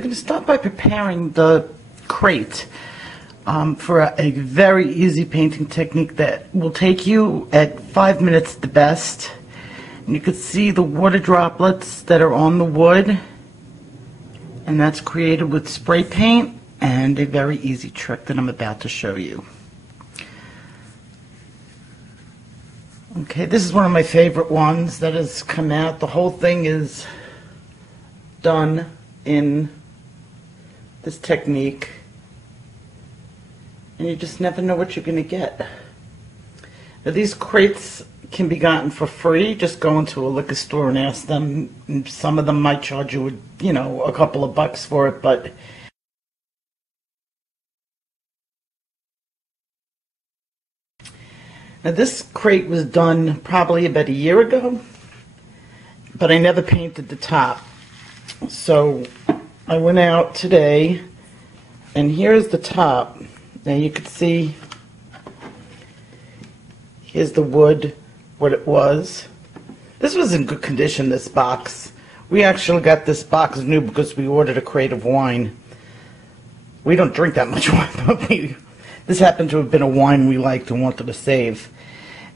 We're going to start by preparing the crate for a very easy painting technique that will take you at 5 minutes at the best. And you can see the water droplets that are on the wood, and that's created with spray paint and a very easy trick that I'm about to show you. Okay, this is one of my favorite ones that has come out. The whole thing is done in this technique, and you just never know what you're going to get. Now, these crates can be gotten for free. Just go into a liquor store and ask them. And some of them might charge you, a couple of bucks for it, but now this crate was done probably about a year ago, but I never painted the top. So I went out today, and here's the top. Now you can see, here's the wood, what it was. This was in good condition, this box. We actually got this box new because we ordered a crate of wine. We don't drink that much wine, but this happened to have been a wine we liked and wanted to save.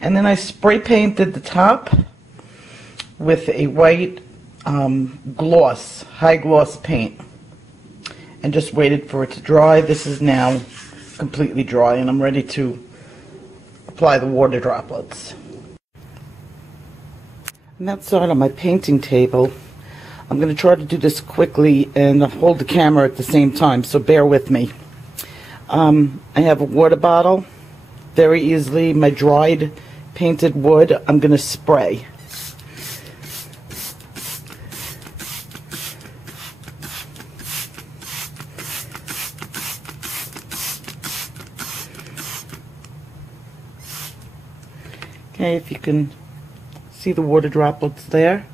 And then I spray painted the top with a white gloss, high gloss paint, and just waited for it to dry. This is now completely dry, and I'm ready to apply the water droplets. I'm outside on my painting table. I'm going to try to do this quickly and hold the camera at the same time, so bear with me. I have a water bottle. Very easily, my dried painted wood, I'm going to spray. Okay, if you can see the water droplets there.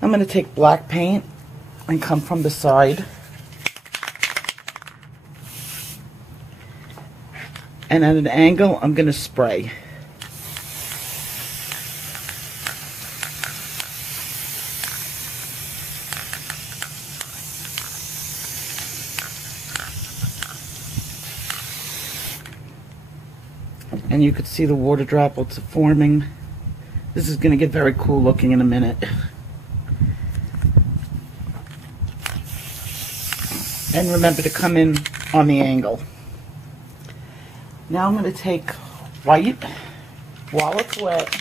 I'm going to take black paint and come from the side. And at an angle, I'm going to spray. And you could see the water droplets are forming. This is going to get very cool looking in a minute. And remember to come in on the angle. Now I'm going to take white while it's wet,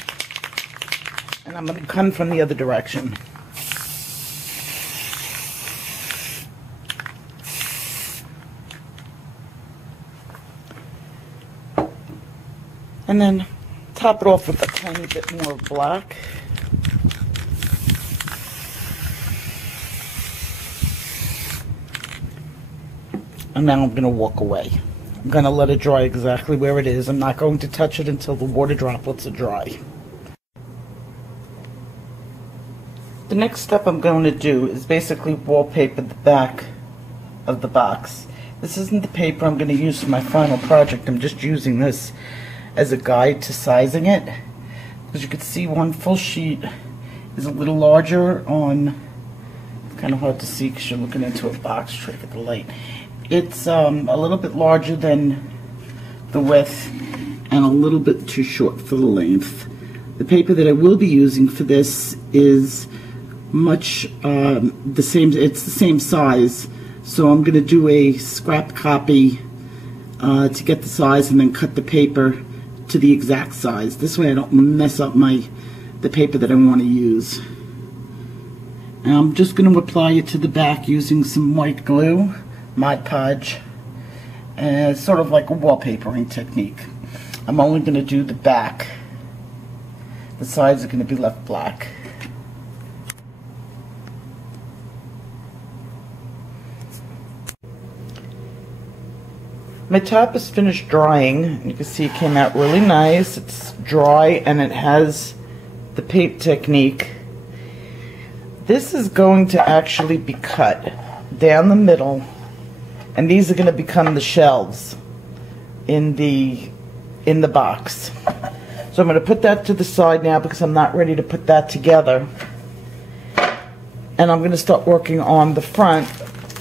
and I'm going to come from the other direction. And then top it off with a tiny bit more black. And now I'm going to walk away. I'm going to let it dry exactly where it is. I'm not going to touch it until the water droplets are dry. The next step I'm going to do is basically wallpaper the back of the box. This isn't the paper I'm going to use for my final project. I'm just using this as a guide to sizing it. As you can see, one full sheet is a little larger on, it's kind of hard to see because you're looking into a box trick at the light. It's a little bit larger than the width and a little bit too short for the length. The paper that I will be using for this is much the same, it's the same size, so I'm going to do a scrap copy to get the size and then cut the paper to the exact size. This way I don't mess up the paper that I want to use. And I'm just going to apply it to the back using some white glue, Mod Podge, and sort of like a wallpapering technique. I'm only going to do the back. The sides are going to be left black. My top is finished drying. You can see it came out really nice. It's dry and it has the paint technique. This is going to actually be cut down the middle, and these are going to become the shelves in the box. So I'm going to put that to the side now because I'm not ready to put that together. And I'm going to start working on the front,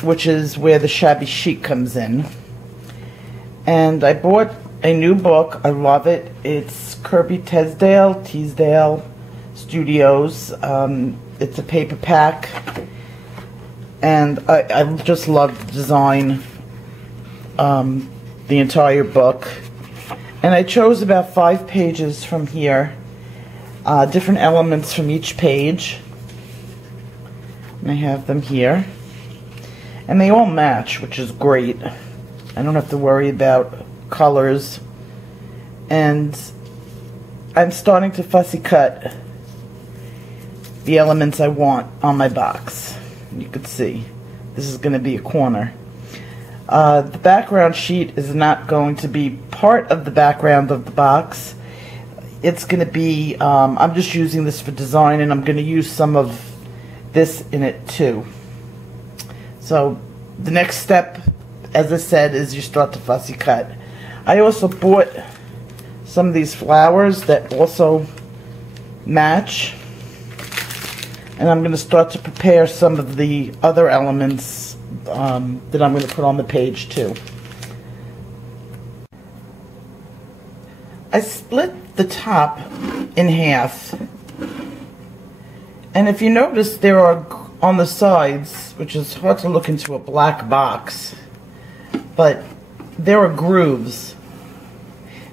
which is where the Shabby Chic comes in. And I bought a new book. I love it. It's Kirby Teasdale Studios. It's a paperback. And I just love the design, the entire book. And I chose about 5 pages from here, different elements from each page. And I have them here. And they all match, which is great. I don't have to worry about colors. And I'm starting to fussy cut the elements I want on my box. You can see this is going to be a corner. The background sheet is not going to be part of the background of the box. It's going to be, I'm just using this for design, and I'm going to use some of this in it too. So the next step, as I said, is you start to fussy cut. I also bought some of these flowers that also match, and I'm going to start to prepare some of the other elements that I'm going to put on the page too. I split the top in half, and if you notice, there are on the sides, which is hard to look into a black box, but there are grooves.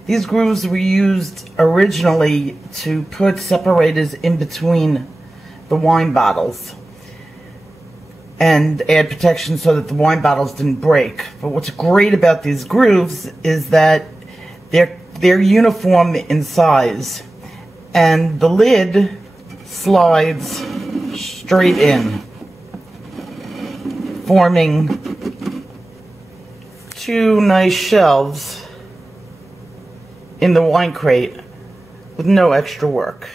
These grooves were used originally to put separators in between the wine bottles and add protection so that the wine bottles didn't break. But what's great about these grooves is that they're uniform in size, and the lid slides straight in, forming 2 nice shelves in the wine crate with no extra work.